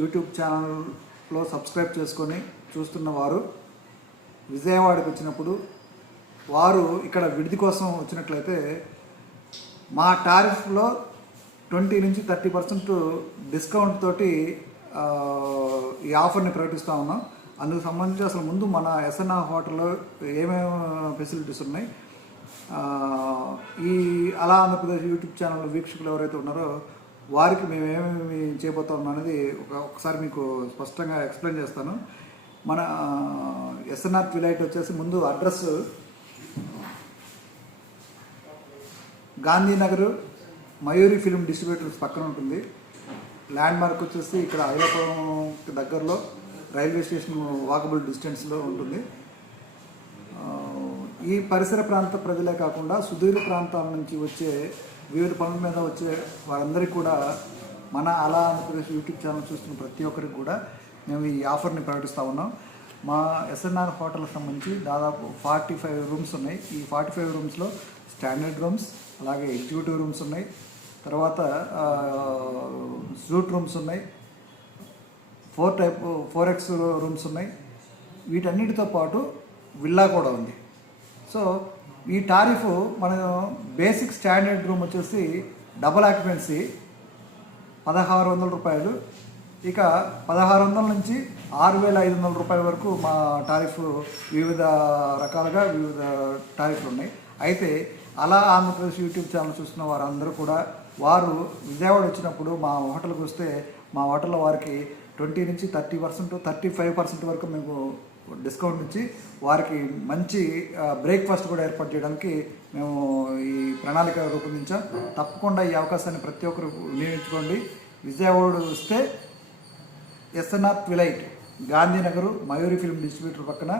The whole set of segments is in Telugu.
యూట్యూబ్ ఛానల్లో సబ్స్క్రైబ్ చేసుకొని చూస్తున్న వారు విజయవాడకి వచ్చినప్పుడు వారు ఇక్కడ విడిది కోసం వచ్చినట్లయితే మా టారిఫ్లో ట్వంటీ నుంచి థర్టీ పర్సెంట్ డిస్కౌంట్ తోటి ఈ ఆఫర్ని ప్రకటిస్తూ ఉన్నాం. అందుకు సంబంధించి అసలు ముందు మన ఎస్ఎన్ఆర్ హోటల్లో ఏమేమి ఫెసిలిటీస్ ఉన్నాయి? ఈ అలా ఆంధ్రప్రదేశ్ యూట్యూబ్ ఛానల్ వీక్షకులు ఎవరైతే ఉన్నారో వారికి మేము ఏమేమి అనేది ఒక ఒకసారి మీకు స్పష్టంగా ఎక్స్ప్లెయిన్ చేస్తాను. మన ఎస్ఎన్ఆర్ విలైట్ వచ్చేసి ముందు address Gandhinagar Mayuri film distributors పక్కన ఉంటుంది. ల్యాండ్ మార్క్ వచ్చేసి ఇక్కడ ఐలపురం దగ్గరలో రైల్వే స్టేషన్ వాకబుల్ డిస్టెన్స్లో ఉంటుంది. ఈ పరిసర ప్రాంత ప్రజలే కాకుండా సుదూర ప్రాంతాల నుంచి వచ్చే వివిధ పనుల మీద వచ్చే వారందరికీ కూడా మన అలా ఆంధ్రప్రదేశ్ యూట్యూబ్ ఛానల్ చూస్తున్న ప్రతి ఒక్కరికి కూడా మేము ఈ ఆఫర్ని ప్రకటిస్తూ ఉన్నాం. మా ఎస్ఎన్ఆర్ హోటల్కి సంబంధించి దాదాపు ఫార్టీ ఫైవ్ రూమ్స్ ఉన్నాయి. ఈ ఫార్టీ ఫైవ్ రూమ్స్లో స్టాండర్డ్ రూమ్స్ అలాగే ఎగ్జిక్యూటివ్ రూమ్స్ ఉన్నాయి. తర్వాత సూట్ రూమ్స్ ఉన్నాయి. Four type four X rooms ఉన్నాయి. వీటన్నిటితో పాటు విల్లా కూడా ఉంది. సో ఈ టారిఫ్ మన బేసిక్ స్టాండర్డ్ రూమ్ వచ్చేసి డబుల్ ఆక్యుపెన్సీ పదహారు వందల రూపాయలు. ఇక పదహారు వందల నుంచి ఆరు వేల ఐదు వందల రూపాయల వరకు మా టారిఫ్ వివిధ రకాలుగా వివిధ టారిఫ్లు ఉన్నాయి. అయితే అలా ఆంధ్రప్రదేశ్ యూట్యూబ్ ఛానల్ చూస్తున్న వారందరూ కూడా వారు విజయవాడ వచ్చినప్పుడు మా హోటల్కి వస్తే మా హోటల్లో వారికి ట్వంటీ నుంచి thirty percent thirty five percent వరకు మేము డిస్కౌంట్ ఇచ్చి వారికి మంచి బ్రేక్ఫాస్ట్ కూడా ఏర్పాటు చేయడానికి మేము ఈ ప్రణాళిక రూపొందించాం. తప్పకుండా ఈ అవకాశాన్ని ప్రతి ఒక్కరు వినియోగించుకోండి. విజయవాడ వస్తే SNR Twilight Gandhinagar Mayuri film distributor పక్కన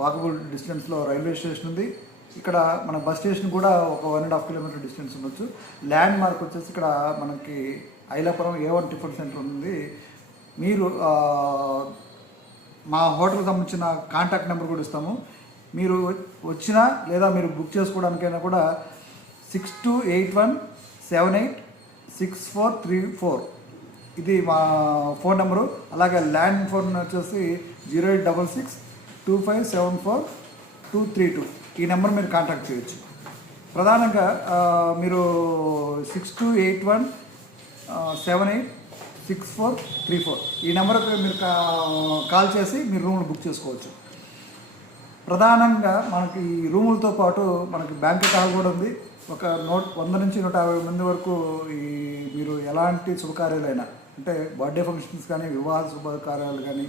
వాకబుల్ డిస్టెన్స్లో రైల్వే స్టేషన్ ఉంది. ఇక్కడ మన బస్ స్టేషన్ కూడా ఒక one and half kilometre distance ఉండొచ్చు. ల్యాండ్ మార్క్ వచ్చేసి ఇక్కడ మనకి Ailapuram A one tiffin centre ఉంది. మీరు మా హోటల్కి సంబంధించిన కాంటాక్ట్ నెంబర్ కూడా ఇస్తాము. మీరు వచ్చినా లేదా మీరు బుక్ చేసుకోవడానికైనా కూడా six two eight one seven eight six four three four. ఇది మా ఫోన్ నెంబరు. అలాగే ల్యాండ్ ఫోన్ వచ్చేసి zero eight double six two five seven four two three two. ఈ నెంబర్ మీరు కాంటాక్ట్ చేయొచ్చు. ప్రధానంగా మీరు six two eight one seven eight six four three four. ఈ నెంబర్కి మీరు కా- కాల్ చేసి మీరు రూమ్లు బుక్ చేసుకోవచ్చు. ప్రధానంగా మనకి ఈ రూములతో పాటు మనకి బ్యాంక్ కాల్ కూడా ఉంది. ఒక నూట వంద నుంచి నూట యాభై మంది వరకు ఈ మీరు ఎలాంటి శుభకార్యాలైనా అంటే బర్త్డే ఫంక్షన్స్ కానీ వివాహ శుభకార్యాలు కానీ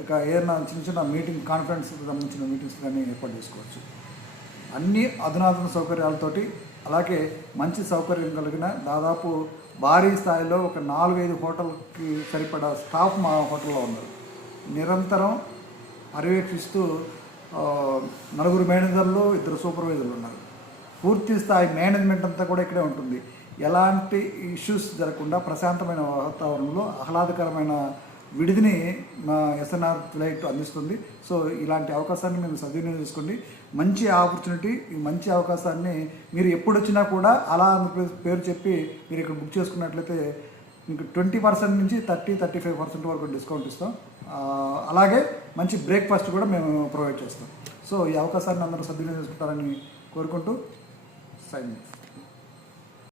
ఇక ఏదైనా చిన్న చిన్న మీటింగ్ కాన్ఫరెన్స్కి సంబంధించిన మీటింగ్స్ కానీ ఏర్పాటు చేసుకోవచ్చు. అన్ని అధునాతన సౌకర్యాలతోటి అలాగే మంచి సౌకర్యం కలిగిన దాదాపు భారీ స్థాయిలో ఒక నాలుగైదు హోటల్కి సరిపడా స్టాఫ్ మా హోటల్లో ఉన్నారు. నిరంతరం పర్యవేక్షిస్తూ నలుగురు మేనేజర్లు ఇద్దరు సూపర్వైజర్లు ఉన్నారు. పూర్తి స్థాయి మేనేజ్మెంట్ అంతా కూడా ఇక్కడే ఉంటుంది. ఎలాంటి ఇష్యూస్ జరగకుండా ప్రశాంతమైన వాతావరణంలో ఆహ్లాదకరమైన విడిదిని మా ఎస్ఎన్ఆర్ ఫ్లైట్ అందిస్తుంది. సో ఇలాంటి అవకాశాన్ని మేము సద్వినియోగం చేసుకోండి. మంచి ఆపర్చునిటీ ఈ మంచి అవకాశాన్ని మీరు ఎప్పుడు వచ్చినా కూడా అలా పేరు చెప్పి మీరు ఇక్కడ బుక్ చేసుకున్నట్లయితే మీకు ట్వంటీ పర్సెంట్ నుంచి థర్టీ థర్టీ ఫైవ్ పర్సెంట్ వరకు డిస్కౌంట్ ఇస్తాం. అలాగే మంచి బ్రేక్ఫాస్ట్ కూడా మేము ప్రొవైడ్ చేస్తాం. సో ఈ అవకాశాన్ని అందరూ సద్వినియోగం చేసుకుంటారని కోరుకుంటూ సైన్.